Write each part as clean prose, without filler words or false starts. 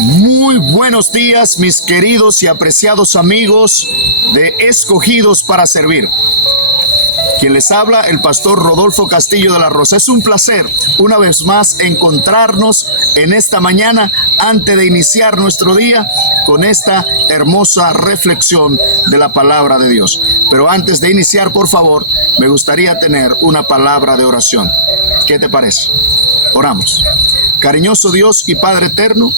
Muy buenos días, mis queridos y apreciados amigos de Escogidos para Servir. Quien les habla, el pastor Rodolfo Castillo de la Rosa. Es un placer, una vez más, encontrarnos en esta mañana antes de iniciar nuestro día con esta hermosa reflexión de la palabra de Dios. Pero antes de iniciar, por favor, me gustaría tener una palabra de oración. ¿Qué te parece? Oramos. Cariñoso Dios y Padre eterno,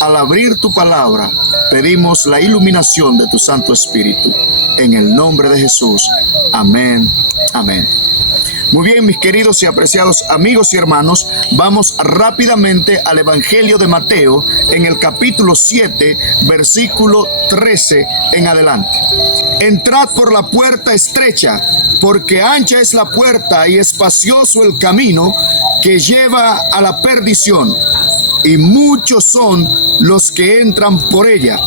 al abrir tu palabra, pedimos la iluminación de tu Santo Espíritu. En el nombre de Jesús. Amén. Amén. Muy bien, mis queridos y apreciados amigos y hermanos, vamos rápidamente al Evangelio de Mateo en el capítulo 7, versículo 13 en adelante. Entrad por la puerta estrecha, porque ancha es la puerta y espacioso el camino que lleva a la perdición, y muchos son los que entran por ella.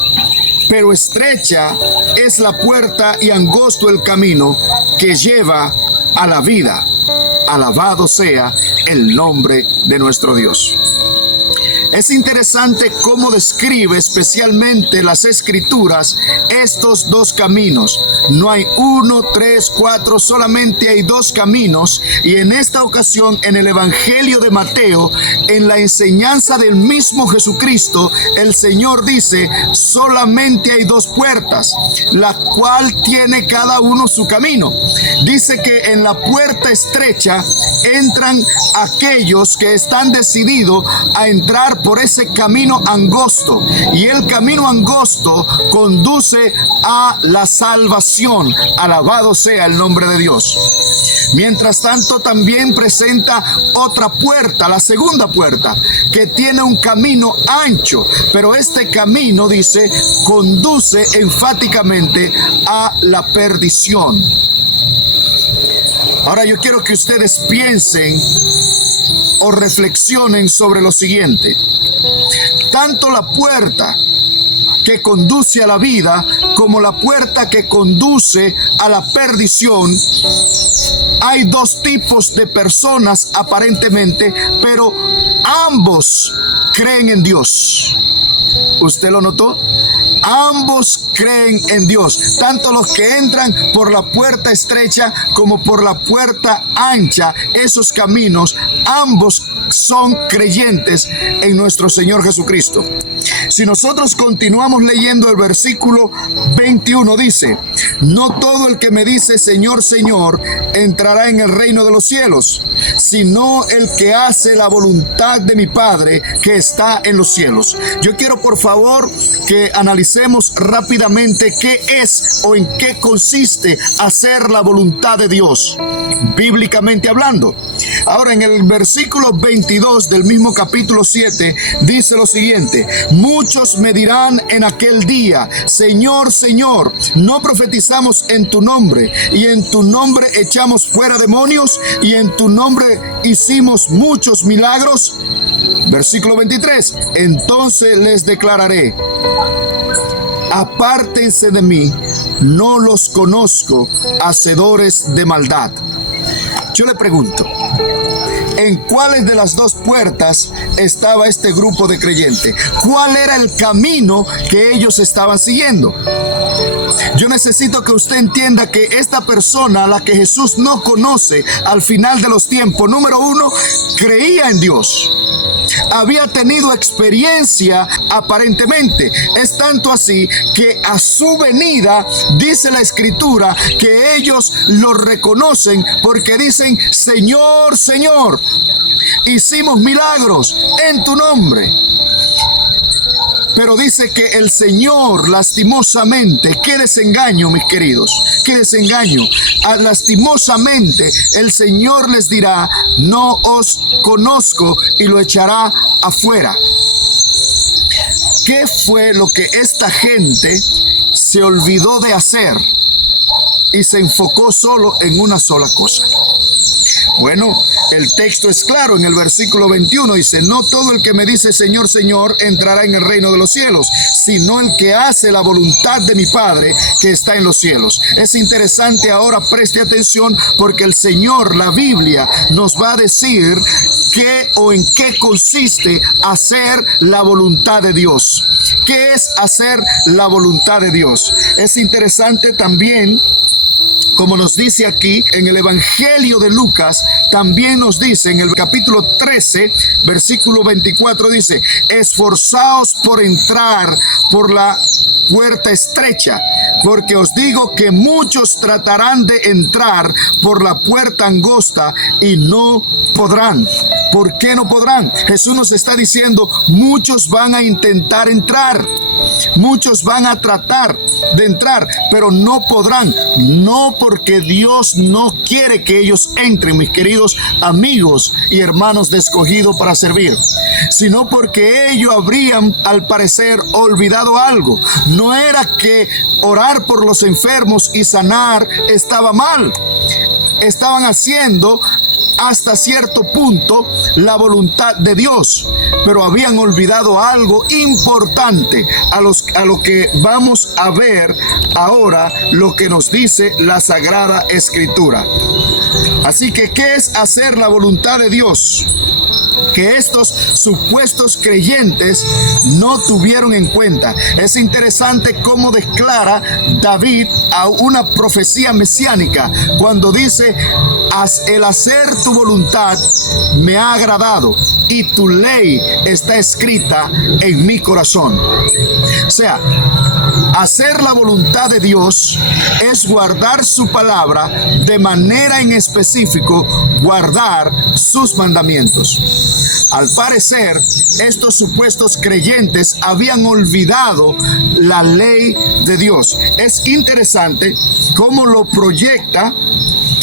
Pero estrecha es la puerta y angosto el camino que lleva a la vida. Alabado sea el nombre de nuestro Dios. Es interesante cómo describe especialmente las Escrituras estos dos caminos. No hay 1, 3, 4, solamente hay dos caminos. Y en esta ocasión, en el Evangelio de Mateo, en la enseñanza del mismo Jesucristo, el Señor dice, solamente hay dos puertas, la cual tiene cada uno su camino. Dice que en la puerta estrecha entran aquellos que están decididos a entrar por ese camino angosto, y el camino angosto conduce a la salvación. Alabado sea el nombre de Dios. Mientras tanto, también presenta otra puerta, la segunda puerta, que tiene un camino ancho, pero este camino, dice, conduce enfáticamente a la perdición. Ahora yo quiero que ustedes piensen o reflexionen sobre lo siguiente. Tanto la puerta que conduce a la vida como la puerta que conduce a la perdición, hay dos tipos de personas aparentemente, pero ambos creen en Dios. ¿Usted lo notó? Ambos creen en Dios, tanto los que entran por la puerta estrecha como por la puerta ancha. Esos caminos, ambos son creyentes en nuestro Señor Jesucristo. Si nosotros continuamos leyendo el versículo 21, dice, no todo el que me dice Señor, Señor, entrará en el reino de los cielos, sino el que hace la voluntad de mi Padre que está en los cielos. Yo quiero, por favor, que analicemos rápidamente qué es o en qué consiste hacer la voluntad de Dios, bíblicamente hablando. Ahora, en el versículo 22 del mismo capítulo 7, dice lo siguiente, muchos me dirán en aquel día, Señor, Señor, ¿no profetizamos en tu nombre? Y en tu nombre echamos fuera demonios, y en tu nombre hicimos muchos milagros. Versículo 23, entonces les declararé, apártense de mí, no los conozco, hacedores de maldad. Yo le pregunto, ¿en cuáles de las dos puertas estaba este grupo de creyentes? ¿Cuál era el camino que ellos estaban siguiendo? Yo necesito que usted entienda que esta persona, a la que Jesús no conoce al final de los tiempos, número uno, creía en Dios. Había tenido experiencia aparentemente. Es tanto así que a su venida, dice la Escritura, que ellos lo reconocen porque dicen, Señor, Señor, hicimos milagros en tu nombre. Pero dice que el Señor, lastimosamente, qué desengaño, mis queridos, qué desengaño. Lastimosamente, el Señor les dirá, no os conozco, y lo echará afuera. ¿Qué fue lo que esta gente se olvidó de hacer y se enfocó solo en una sola cosa? Bueno, El texto es claro en el versículo 21, dice: no todo el que me dice Señor, Señor entrará en el reino de los cielos, sino el que hace la voluntad de mi Padre que está en los cielos. Es interesante, ahora preste atención, porque el Señor, la Biblia, nos va a decir qué o en qué consiste hacer la voluntad de Dios. ¿Qué es hacer la voluntad de Dios? Es interesante también, como nos dice aquí en el Evangelio de Lucas, también nos dice en el capítulo 13, versículo 24, dice: esforzaos por entrar por la puerta estrecha, porque os digo que muchos tratarán de entrar por la puerta angosta y no podrán. ¿Por qué no podrán? Jesús nos está diciendo: muchos van a intentar entrar, muchos van a tratar de entrar, pero no podrán. No porque Dios no quiere que ellos entren, mis queridos amigos y hermanos de Escogido para Servir, sino porque ellos habrían, al parecer, olvidado algo. No era que orar por los enfermos y sanar estaba mal. Estaban haciendo hasta cierto punto la voluntad de Dios, pero habían olvidado algo importante, a lo que vamos a ver ahora, lo que nos dice la Sagrada Escritura. Así que, ¿qué es hacer la voluntad de Dios? Que estos supuestos creyentes no tuvieron en cuenta. Es interesante cómo declara David a una profecía mesiánica cuando dice: el hacer tu voluntad me ha agradado y tu ley está escrita en mi corazón. O sea, hacer la voluntad de Dios es guardar su palabra, de manera en específico guardar sus mandamientos. Al parecer, estos supuestos creyentes habían olvidado la ley de Dios. Es interesante cómo lo proyecta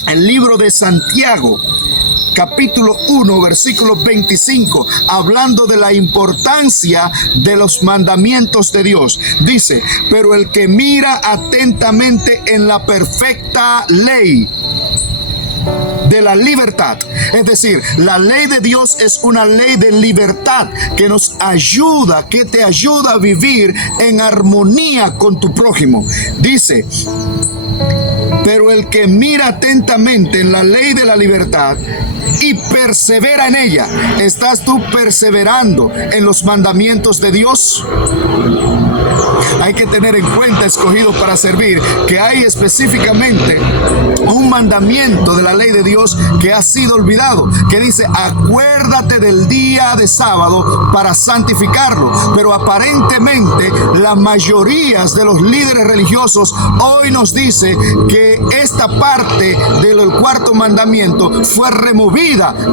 el libro de Santiago, capítulo 1, versículo 25, hablando de la importancia de los mandamientos de Dios. Dice: pero el que mira atentamente en la perfecta ley de la libertad, es decir, la ley de Dios es una ley de libertad que nos ayuda, que te ayuda a vivir en armonía con tu prójimo. Dice: pero el que mira atentamente en la ley de la libertad y persevera en ella. ¿Estás tú perseverando en los mandamientos de Dios? Hay que tener en cuenta, Escogidos para Servir, que hay específicamente un mandamiento de la ley de Dios que ha sido olvidado, que dice: acuérdate del día de sábado para santificarlo. Pero aparentemente la mayoría de los líderes religiosos hoy nos dice que esta parte del cuarto mandamiento fue removida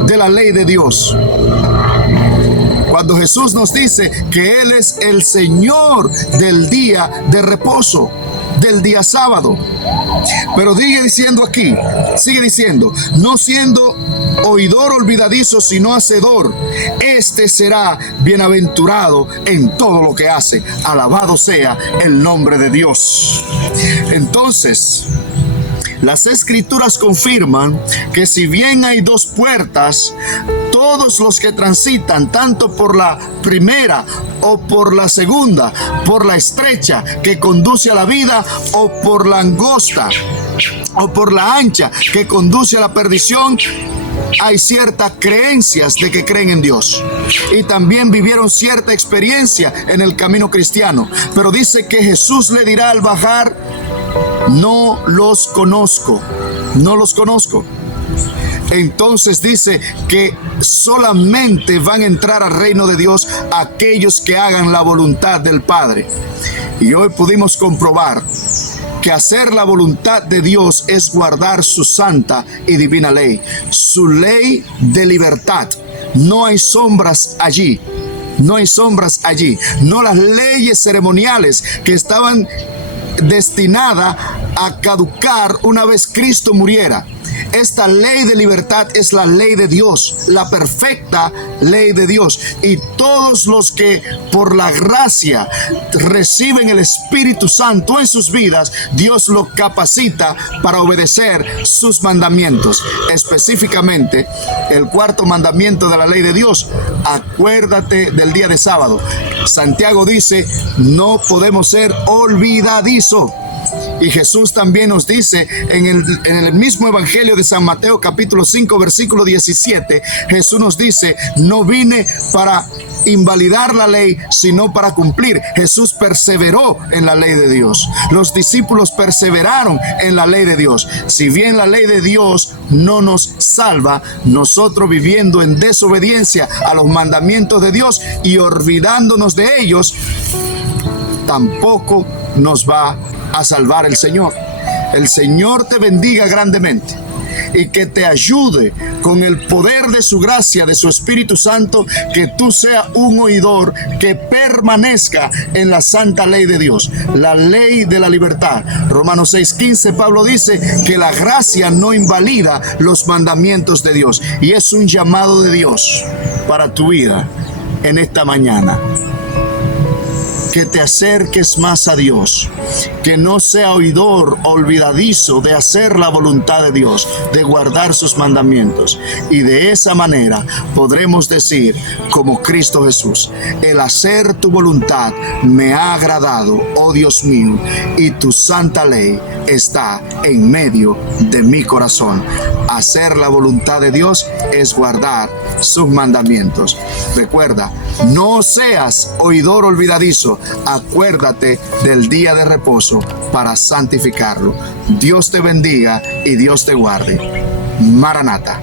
de la ley de Dios, cuando Jesús nos dice que Él es el Señor del día de reposo, del día sábado. Pero sigue diciendo: no siendo oidor olvidadizo, sino hacedor, este será bienaventurado en todo lo que hace. Alabado sea el nombre de Dios. Entonces, las Escrituras confirman que si bien hay dos puertas, todos los que transitan tanto por la primera o por la segunda, por la estrecha que conduce a la vida, o por la angosta o por la ancha que conduce a la perdición, hay ciertas creencias de que creen en Dios y también vivieron cierta experiencia en el camino cristiano. Pero dice que Jesús le dirá al bajar: no los conozco, no los conozco. Entonces dice que solamente van a entrar al reino de Dios aquellos que hagan la voluntad del Padre. Y hoy pudimos comprobar que hacer la voluntad de Dios es guardar su santa y divina ley, su ley de libertad. No hay sombras allí, no hay sombras allí, no las leyes ceremoniales que estaban destinada a caducar una vez Cristo muriera. Esta ley de libertad es la ley de Dios, la perfecta ley de Dios. Y todos los que por la gracia reciben el Espíritu Santo en sus vidas, Dios los capacita para obedecer sus mandamientos. Específicamente, el cuarto mandamiento de la ley de Dios: acuérdate del día de sábado. Santiago dice, no podemos ser olvidadizos. Y Jesús también nos dice en el mismo Evangelio de San Mateo capítulo 5 versículo 17, Jesús nos dice, no vine para invalidar la ley, sino para cumplir. Jesús perseveró en la ley de Dios. Los discípulos perseveraron en la ley de Dios. Si bien la ley de Dios no nos salva, nosotros viviendo en desobediencia a los mandamientos de Dios y olvidándonos de ellos, tampoco nos va a salvar el Señor. El Señor te bendiga grandemente y que te ayude con el poder de su gracia, de su Espíritu Santo, que tú seas un oidor que permanezca en la santa ley de Dios, la ley de la libertad. Romanos 6:15, Pablo dice que la gracia no invalida los mandamientos de Dios, y es un llamado de Dios para tu vida en esta mañana. Que te acerques más a Dios, que no sea oidor olvidadizo de hacer la voluntad de Dios, de guardar sus mandamientos. Y de esa manera podremos decir, como Cristo Jesús, el hacer tu voluntad me ha agradado, oh Dios mío, y tu santa ley está en medio de mi corazón. Hacer la voluntad de Dios es guardar sus mandamientos. Recuerda, no seas oidor olvidadizo. Acuérdate del día de reposo para santificarlo. Dios te bendiga y Dios te guarde. Maranata.